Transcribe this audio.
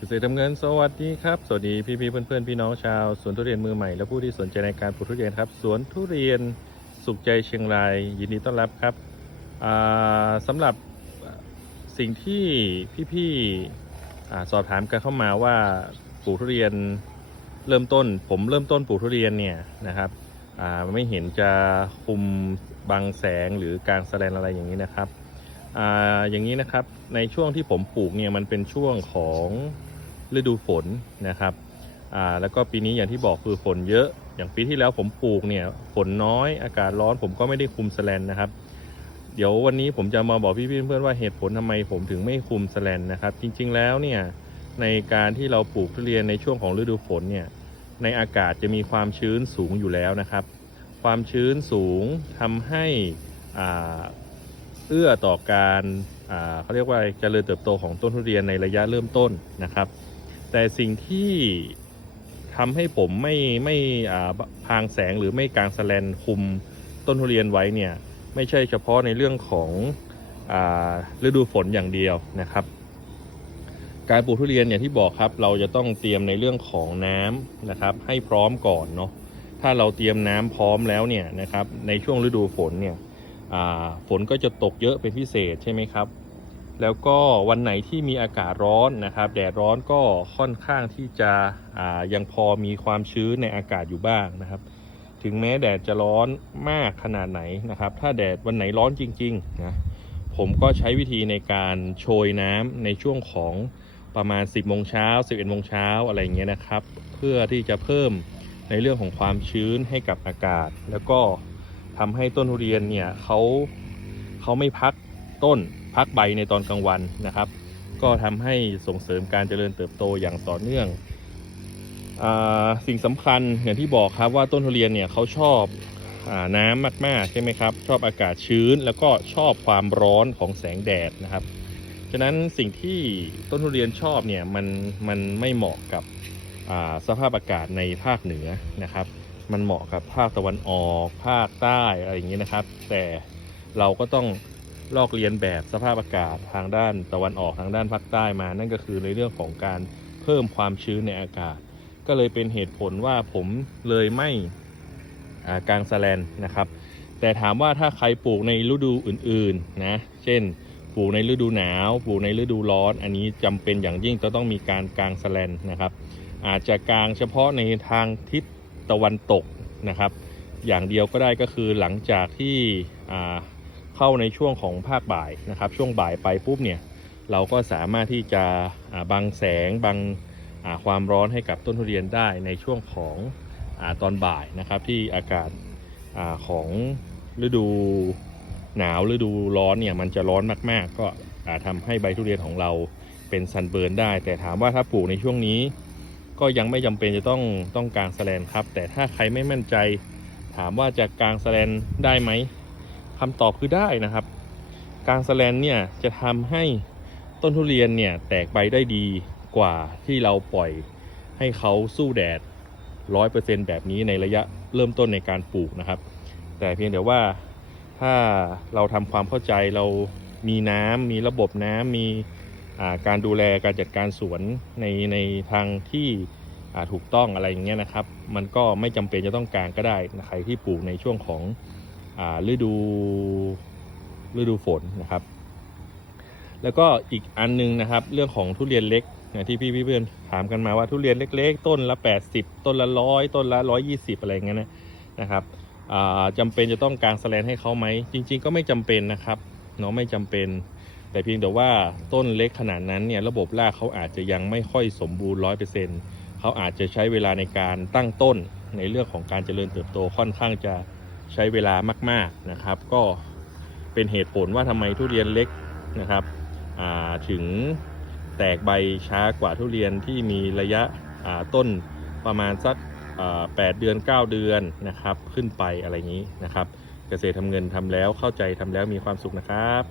เกษตรทำเงินสวัสดีครับ สวัสดีพี่พี่ๆเพื่อนเพื่อนพี่น้องชาวสวนทุเรียนมือใหม่และผู้ที่สนใจในการปลูกทุเรียนครับสวนทุเรียนสุขใจเชียงราย ยินดีต้อนรับครับอ่าสำหรับสิ่งที่พี่พี่ๆสอบถามกันเข้ามาว่าปลูกทุเรียนเริ่มต้น ผมเริ่มต้นปลูกทุเรียนเนี่ยนะครับไม่เห็นจะคุมบังแสงหรือกลางแสลนอะไรอย่างนี้นะครับ อ่าอย่างนี้นะครับในช่วงที่ผมปลูกเนี่ยมันเป็นช่วงของฤดูฝนนะครับอ่าแล้วก็ปีนี้อย่างที่บอกคือฝนเยอะ อย่างปีที่แล้วผมปลูกเนี่ยฝนน้อยอากาศร้อนผมก็ไม่ได้คุมสแลนนะครับ เดี๋ยววันนี้ผมจะมาบอกพี่ๆเพื่อนๆว่าเหตุผลทำไมผมถึงไม่คุมสแลนนะครับ จริงๆแล้วเนี่ยในการที่เราปลูกทุเรียนในช่วงของฤดูฝนเนี่ยในอากาศจะมีความชื้นสูงอยู่แล้วนะครับ ความชื้นสูงทำให้อ่า เอื้อต่อการเขาเรียกว่าเจริญเติบโตของต้นทุเรียนในระยะเริ่มต้นนะครับ แต่สิ่งที่ทำให้ผมไม่ไม่พางแสงหรือไม่กางแสแลนคุมต้นทุเรียนไว้เนี่ยไม่ใช่เฉพาะในเรื่องของอฤดูฝนอย่างเดียวนะครับ การปลูกทุเรียนอย่างที่บอกครับเราจะต้องเตรียมในเรื่องของน้ำนะครับ ให้พร้อมก่อนเนาะถ้าเราเตรียมน้ำพร้อมแล้วเนี่ยนะครับในช่วงฤดูฝนเนี่ย ฝนก็จะตกเยอะเป็นพิเศษใช่ไหมครับ แล้วก็วันไหนที่มีอากาศร้อนนะครับ แดดร้อนก็ค่อนข้างที่จะยังพอมีความชื้นในอากาศอยู่บ้างนะครับ ถึงแม้แดดจะร้อนมากขนาดไหนนะครับ ถ้าแดดวันไหนร้อนจริงๆนะผมก็ใช้วิธีในการโชยน้ำในช่วงของประมาณ 10โมงเช้า11โมงเช้าอะไรเงี้ยนะครับ เพื่อที่จะเพิ่มในเรื่องของความชื้นให้กับอากาศ แล้วก็ ทำให้ต้นทุเรียนเนี่ยเขาเขาไม่พักต้นพักใบในตอนกลางวันนะครับ ก็ทำให้ส่งเสริมการเจริญเติบโตอย่างต่อเนื่องอาสิ่งสำคัญอย่างที่บอกครับว่าต้นทุเรียนเนี่ยเขาชอบอน้ำมากๆใช่ไหมครับ ชอบอากาศชื้นแล้วก็ชอบความร้อนของแสงแดดนะครับฉะนั้นสิ่งที่ต้นทุเรียนชอบเนี่ยมันมันไม่เหมาะกับสภาพอากาศในภาคเหนือนะครับ มันเหมาะกับภาคตะวันออกภาคใต้อะไรอย่างนี้นะครับ แต่เราก็ต้องลอกเลียนแบบสภาพอากาศทางด้านตะวันออกทางด้านภาคใต้มา นั่นก็คือในเรื่องของการเพิ่มความชื้นในอากาศ ก็เลยเป็นเหตุผลว่าผมเลยไม่อ่ากางสแลนนะครับ แต่ถามว่าถ้าใครปลูกในฤดูอื่นๆนะเช่นปลูกในฤดูหนาวปลูกในฤดูร้อน อันนี้จำเป็นอย่างยิ่งจะต้องมีการกางสแลนนะครับ อาจจะกางเฉพาะในทางทิศ ตะวันตกนะครับ อย่างเดียวก็ได้ก็คือหลังจากที่เข้าในช่วงของภาคบ่ายนะครับ ช่วงบ่ายไปปุ๊บเนี่ยเราก็สามารถที่จะบังแสงบังความร้อนให้กับต้นทุเรียนได้ในช่วงของอตอนบ่ายนะครับที่อากาศอาของฤดูหนาวฤดูร้อนเนี่ยมันจะร้อนมาก ๆ ก็อาจทำให้ใบทุเรียนของเราเป็นซันเบิร์นได้ แต่ถามว่าถ้าปลูกในช่วงนี้ ก็ยังไม่จำเป็นจะต้องต้องกางแสลนครับ แต่ถ้าใครไม่มั่นใจ ถามว่าจะกางแสลนได้ไหมคำตอบคือได้นะครับ กางแสลนเนี่ยจะทำให้ต้นทุเรียนเนี่ยแตกใบได้ดีกว่าที่เราปล่อยให้เขาสู้แดดร้อยเปอร์เซ็นแบบนี้ในระยะเริ่มต้นในการปลูกนะครับ แต่เพียงแต่ว่าถ้าเราทำความเข้าใจเรามีน้ำมีระบบน้ำมี การดูแลการจัดการสวนในในทางที่ถูกต้องอะไรอย่างเงี้ยนะครับ มันก็ไม่จำเป็นจะต้องกางก็ได้นะใครที่ปลูกในช่วงของฤดูฤดูฝนนะครับ แล้วก็อีกอันนึงนะครับ เรื่องของทุเรียนเล็กนะที่พี่เพื่อนถามกันมาว่าทุเรียนเล็ก ๆ ต้นละ 80 ต้นละร้อยต้นละ 120 อะไรอย่างเงี้ยนะนะครับอ่าจำเป็นจะต้องกางสแลนให้เขาไหมจริง ๆ ก็ไม่จำเป็นนะครับเนาะไม่จำเป็น แต่เพียงแต่ว่าต้นเล็กขนาดนั้นเนี่ยระบบรากเขาอาจจะยังไม่ค่อยสมบูรณ์ร้อยเปอร์เซ็นต์เขาอาจจะใช้เวลาในการตั้งต้นในเรื่องของการเจริญเติบโตค่อนข้างจะใช้เวลามาก ๆนะครับ ก็เป็นเหตุผลว่าทำไมทุเรียนเล็กนะครับถึงแตกใบช้ากว่าทุเรียนที่มีระยะต้นประมาณสัก8เดือน 9 เดือนนะครับ ขึ้นไปอะไรนี้นะครับ เกษตรทำเงินทำแล้วเข้าใจทำแล้วมีความสุขนะครับ